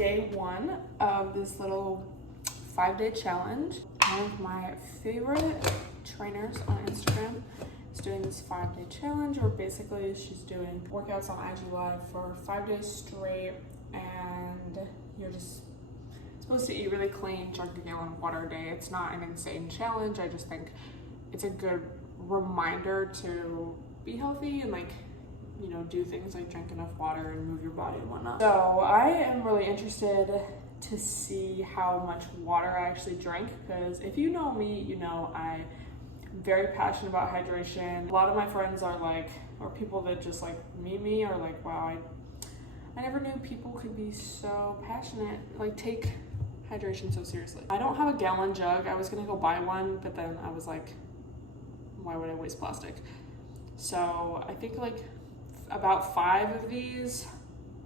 day 1 of this little 5-day challenge. One of my favorite trainers on Instagram is doing this 5-day challenge where basically she's doing workouts on IG Live for 5 days straight, and you're just supposed to eat really clean, drink a gallon of water a day. It's not an insane challenge. I just think it's a good reminder to be healthy and like, you know, do things like drink enough water and move your body and whatnot. So I am really interested to see how much water I actually drink, because if you know me, you know I'm very passionate about hydration. A lot of my friends are like, or people that just like meet me are like, wow, I never knew people could be so passionate, like take hydration so seriously. I don't have a gallon jug. I was gonna go buy one, but then I was like, why would I waste plastic? So I think like about 5 of these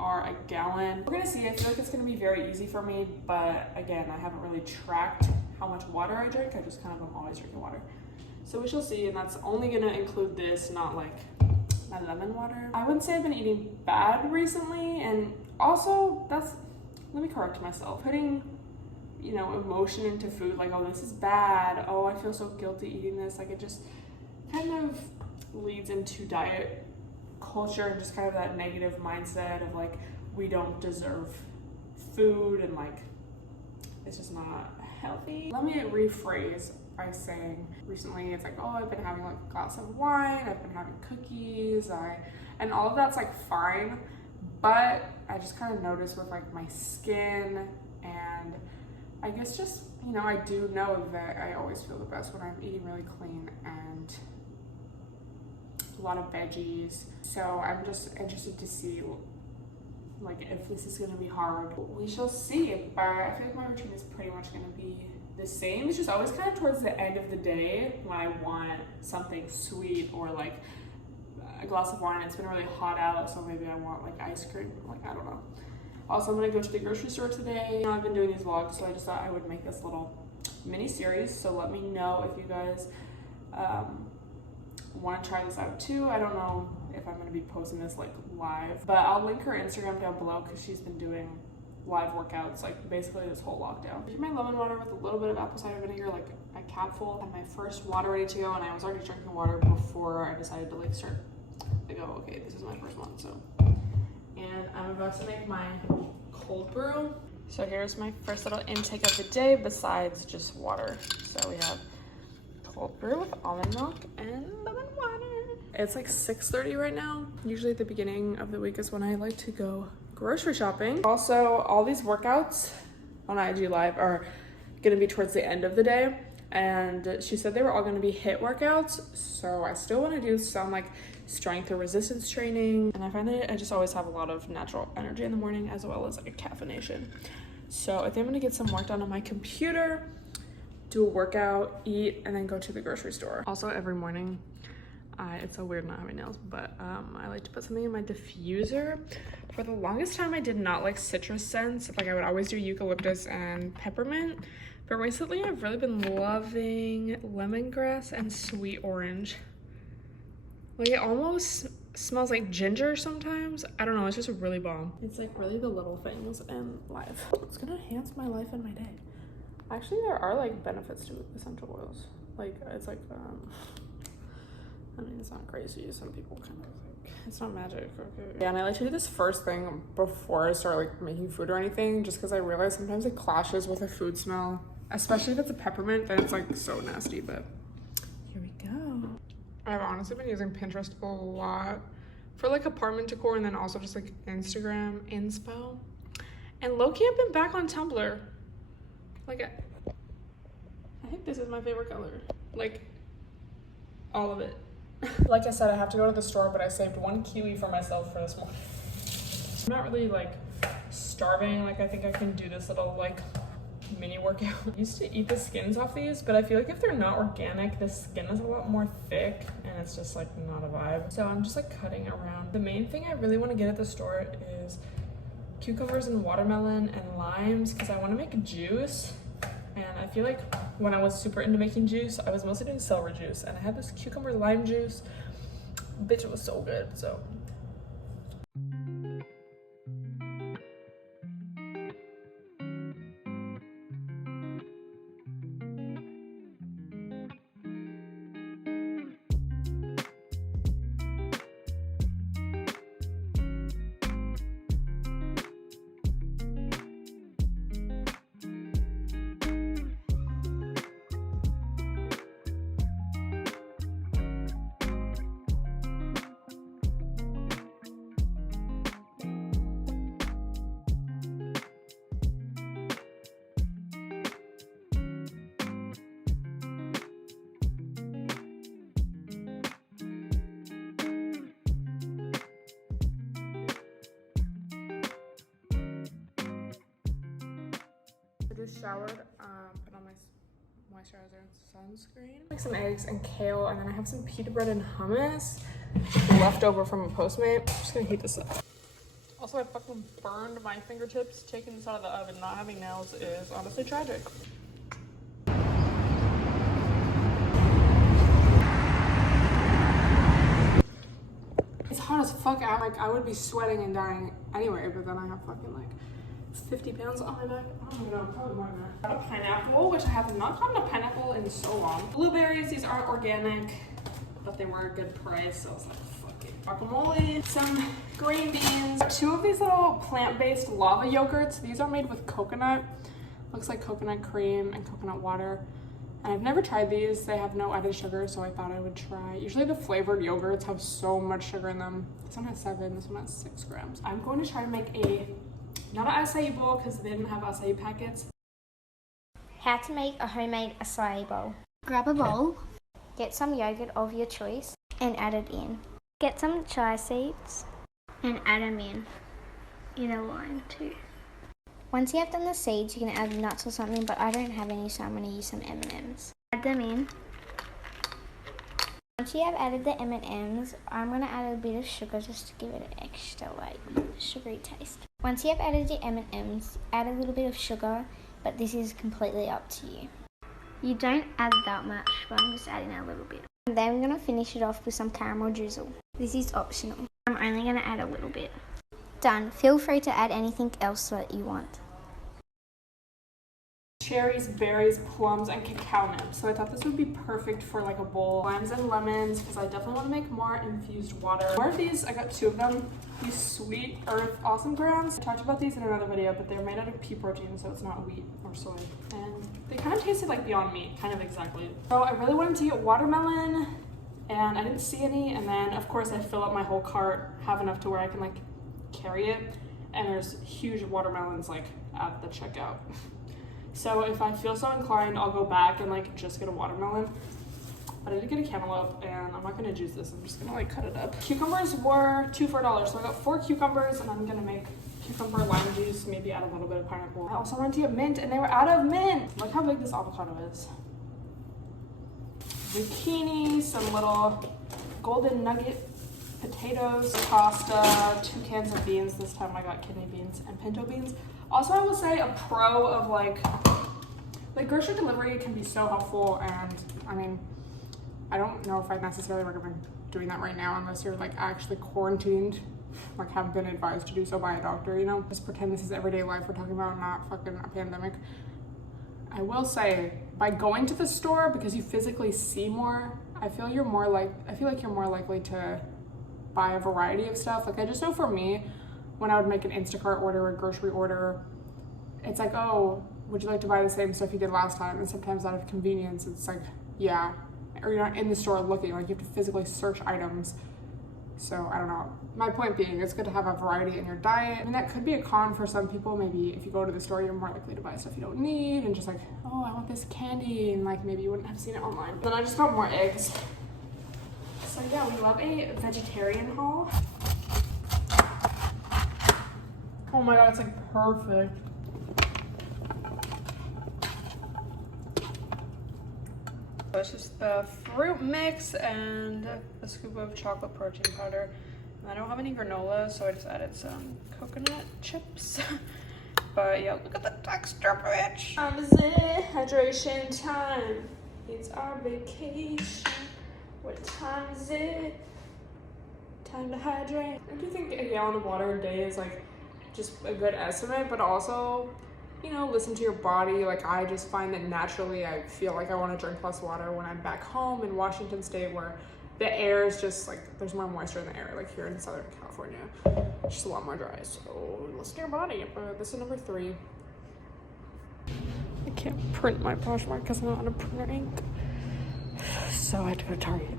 are a gallon. We're gonna see. I feel like it's gonna be very easy for me, but again, I haven't really tracked how much water I drink. I just kind of am always drinking water. So we shall see, and that's only gonna include this, not like my lemon water. I wouldn't say I've been eating bad recently, and also let me correct myself. Putting, you know, emotion into food, like, oh, this is bad, oh, I feel so guilty eating this, like it just kind of leads into diet culture and just kind of that negative mindset of like, we don't deserve food and like it's just not healthy. Let me rephrase by saying recently it's like, oh, I've been having like a glass of wine, I've been having cookies, and all of that's like fine, but I just kind of noticed with like my skin, and I guess just, you know, I do know that I always feel the best when I'm eating really clean and a lot of veggies. So I'm just interested to see like if this is gonna be hard. We shall see, but I feel like my routine is pretty much gonna be the same. It's just always kind of towards the end of the day when I want something sweet or like a glass of wine. It's been really hot out, so maybe I want like ice cream, like I don't know. Also, I'm gonna go to the grocery store today. You know, I've been doing these vlogs, so I just thought I would make this little mini series. So let me know if you guys want to try this out too. I don't know if I'm going to be posting this like live, but I'll link her Instagram down below because she's been doing live workouts like basically this whole lockdown. Here's my lemon water with a little bit of apple cider vinegar, like a capful. I had my first water ready to go, and I was already drinking water before I decided to like start. I go, okay, this is my first one. So, and I'm about to make my cold brew. So here's my first little intake of the day besides just water. So we have cold brew with almond milk and lemon water. It's like 6:30 right now. Usually at the beginning of the week is when I like to go grocery shopping. Also, all these workouts on IG Live are gonna be towards the end of the day, and she said they were all gonna be HIIT workouts, so I still wanna do some like strength or resistance training, and I find that I just always have a lot of natural energy in the morning as well as like caffeination. So I think I'm gonna get some work done on my computer, do a workout, eat, and then go to the grocery store. Also, every morning, it's so weird not having nails, but I like to put something in my diffuser. For the longest time, I did not like citrus scents. Like, I would always do eucalyptus and peppermint, but recently I've really been loving lemongrass and sweet orange. Like, it almost smells like ginger sometimes. I don't know, it's just really bomb. It's like really the little things in life. It's gonna enhance my life and my day. Actually, there are like benefits to essential oils. Like, it's like, I mean, it's not crazy. Some people kind of like, it's not magic, okay. Yeah, and I like to do this first thing before I start like making food or anything, just because I realize sometimes it clashes with a food smell. Especially if it's a peppermint, then it's like so nasty, but here we go. I've honestly been using Pinterest a lot for like apartment decor, and then also just like Instagram inspo. And low-key, I've been back on Tumblr. Like, I think this is my favorite color. Like, all of it. Like I said, I have to go to the store, but I saved 1 kiwi for myself for this morning. I'm not really like starving. Like, I think I can do this little like mini workout. I used to eat the skins off these, but I feel like if they're not organic, the skin is a lot more thick and it's just like not a vibe. So I'm just like cutting around. The main thing I really want to get at the store is cucumbers and watermelon and limes, because I want to make juice. And I feel like when I was super into making juice, I was mostly doing celery juice, and I had this cucumber lime juice. Bitch, it was so good. So just showered, put on my moisturizer and sunscreen. Like some eggs and kale, and then I have some pita bread and hummus left over from a Postmate. I'm just gonna heat this up. Also, I fucking burned my fingertips. Taking this out of the oven, not having nails is honestly tragic. It's hot as fuck out. Like, I would be sweating and dying anyway, but then I have fucking like 50 pounds on my back. I don't even know, probably more than that. Got a pineapple, which I have not gotten a pineapple in so long. Blueberries, these aren't organic, but they were a good price, so I was like, fuck it. Guacamole, some green beans, 2 of these little plant-based lava yogurts. These are made with coconut. Looks like coconut cream and coconut water. And I've never tried these. They have no added sugar, so I thought I would try. Usually the flavored yogurts have so much sugar in them. This one has 7, this one has 6 grams. I'm going to try to make not an acai bowl because they didn't have acai packets. How to make a homemade acai bowl. Grab a bowl, get some yogurt of your choice and add it in. Get some chia seeds and add them in a line too. Once you have done the seeds, you can add nuts or something, but I don't have any, so I'm going to use some M&Ms. Add them in. Once you have added the M&Ms, I'm going to add a bit of sugar just to give it an extra sugary taste. Once you have added your M&Ms, add a little bit of sugar, but this is completely up to you. You don't add that much, but I'm just adding a little bit. And then I'm going to finish it off with some caramel drizzle. This is optional. I'm only going to add a little bit. Done. Feel free to add anything else that you want. Cherries, berries, plums, and cacao nibs. So I thought this would be perfect for like a bowl. Limes and lemons, because I definitely want to make more infused water. More of these, I got 2 of them. These Sweet Earth Awesome Grounds. I talked about these in another video, but they're made out of pea protein, so it's not wheat or soy. And they kind of tasted like Beyond Meat, kind of exactly. So I really wanted to get watermelon, and I didn't see any. And then, of course, I fill up my whole cart, have enough to where I can like carry it. And there's huge watermelons like at the checkout. So if I feel so inclined, I'll go back and like just get a watermelon. But I did get a cantaloupe, and I'm not gonna juice this. I'm just gonna like cut it up. Cucumbers were 2 for $1, so I got 4 cucumbers, and I'm gonna make cucumber lime juice, maybe add a little bit of pineapple. I also wanted to get mint, and they were out of mint. Look how big this avocado is. Zucchini, some little golden nugget potatoes, pasta, 2 cans of beans. This time I got kidney beans and pinto beans. Also, I will say a pro of like grocery delivery can be so helpful, and I mean, I don't know if I necessarily recommend doing that right now unless you're like actually quarantined, like have been advised to do so by a doctor, you know? Just pretend this is everyday life we're talking about, not fucking a pandemic. I will say, by going to the store, because you physically see more, I feel like you're more likely to buy a variety of stuff. Like I just know for me, when I would make an Instacart order or a grocery order, it's like, oh, would you like to buy the same stuff you did last time? And sometimes out of convenience, it's like, yeah. Or you're not in the store looking, like you have to physically search items. So I don't know. My point being, it's good to have a variety in your diet. I mean, that could be a con for some people. Maybe if you go to the store, you're more likely to buy stuff you don't need and just like, oh, I want this candy. And like maybe you wouldn't have seen it online. Then I just got more eggs. So yeah, we love a vegetarian haul. Oh my god, it's like perfect. So it's just the fruit mix and a scoop of chocolate protein powder. And I don't have any granola, so I just added some coconut chips. But yeah, look at the texture, bitch. Time is it? Hydration time. It's our vacation. What time is it? Time to hydrate. I do think a gallon of water a day is like just a good estimate, but also, you know, listen to your body. Like I just find that naturally I feel like I want to drink less water when I'm back home in Washington State, where the air is just like, there's more moisture in the air. Like here in Southern California, it's just a lot more dry. So listen to your body. This is number 3. I can't print my Poshmark because I'm not on a printer ink. So I had to go to Target.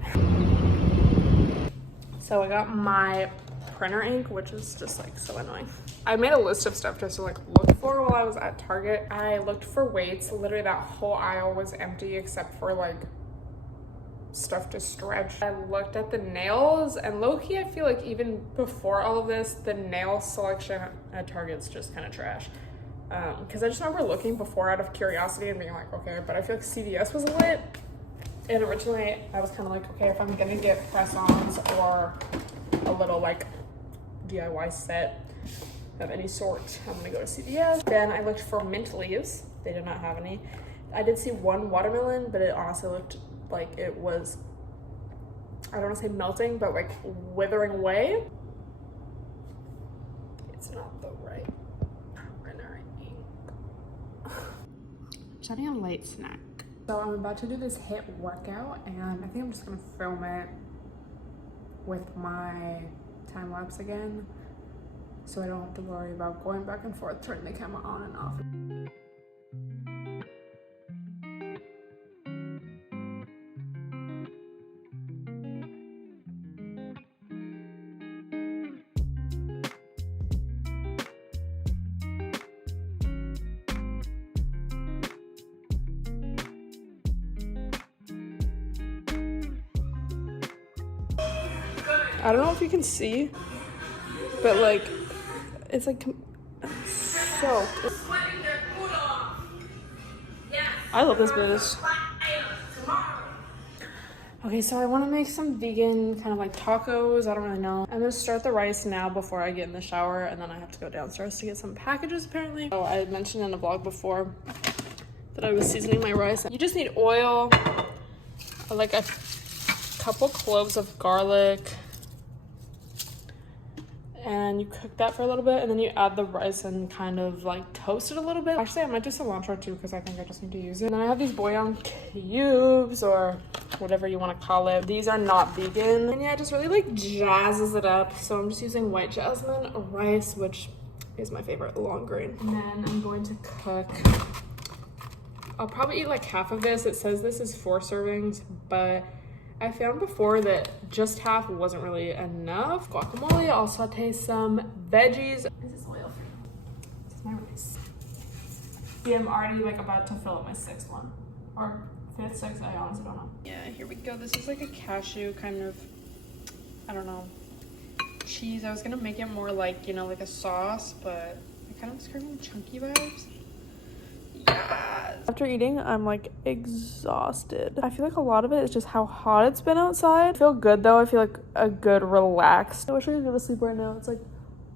So I got my printer ink, which is just like so annoying. I made a list of stuff just to like look for while I was at Target. I looked for weights. Literally that whole aisle was empty except for like stuff to stretch. I looked at the nails, and low-key I feel like even before all of this, the nail selection at Target's just kind of trash. because I just remember looking before out of curiosity and being like, okay, but I feel like CVS was lit. And originally I was kind of like, okay, if I'm gonna get press-ons or a little like DIY set of any sort, I'm gonna go to CVS. Then I looked for mint leaves. They did not have any. I did see one watermelon, but it honestly looked like it was, I don't want to say melting, but like withering away. It's not the right ink. Setting a light snack. So I'm about to do this HIIT workout, and I think I'm just gonna film it with my time lapse again, so I don't have to worry about going back and forth, turning the camera on and off. I don't know if you can see, but like, it's like so. I love this bitch. Okay, so I want to make some vegan kind of like tacos. I don't really know. I'm gonna start the rice now before I get in the shower, and then I have to go downstairs to get some packages apparently. Oh, I mentioned in a vlog before that I was seasoning my rice. You just need oil, like a couple cloves of garlic, and you cook that for a little bit, and then you add the rice and kind of like toast it a little bit. Actually, I might do cilantro too, because I think I just need to use it. And then I have these bouillon cubes, or whatever you want to call it. These are not vegan. And yeah, it just really like jazzes it up. So I'm just using white jasmine rice, which is my favorite long grain. And then I'm going to cook, I'll probably eat like half of this. It says this is 4 servings, but I found before that just half wasn't really enough. Guacamole, I'll saute some veggies. This is oil free. This is my rice. See, I'm already like about to fill up my 6th one. Or 5th, 6th, I honestly don't know. Yeah, here we go. This is like a cashew kind of, I don't know, cheese. I was gonna make it more like, you know, like a sauce, but I kind of was craving chunky vibes. Yes. After eating, I'm like exhausted. I feel like a lot of it is just how hot it's been outside. I feel good though. I feel like a good relaxed. I wish I could go to sleep right now. It's like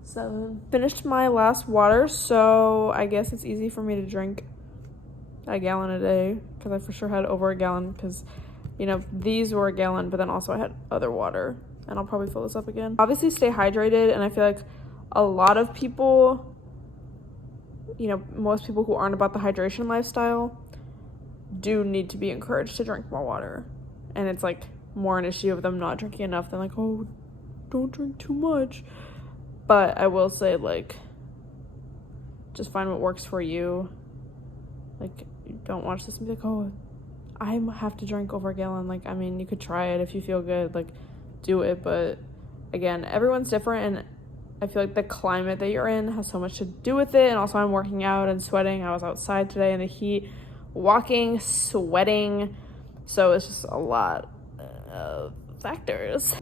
7. Finished my last water, so I guess it's easy for me to drink a gallon a day, because I for sure had over a gallon, because, you know, these were a gallon, but then also I had other water, and I'll probably fill this up again. Obviously stay hydrated, and I feel like a lot of people, you know, most people who aren't about the hydration lifestyle do need to be encouraged to drink more water. And it's like more an issue of them not drinking enough than like, oh, don't drink too much. But I will say, like, just find what works for you. Like, don't watch this and be like, oh, I have to drink over a gallon. Like, I mean, you could try it if you feel good, like, do it. But again, everyone's different, and I feel like the climate that you're in has so much to do with it. And also I'm working out and sweating. I was outside today in the heat, walking, sweating. So it's just a lot of factors.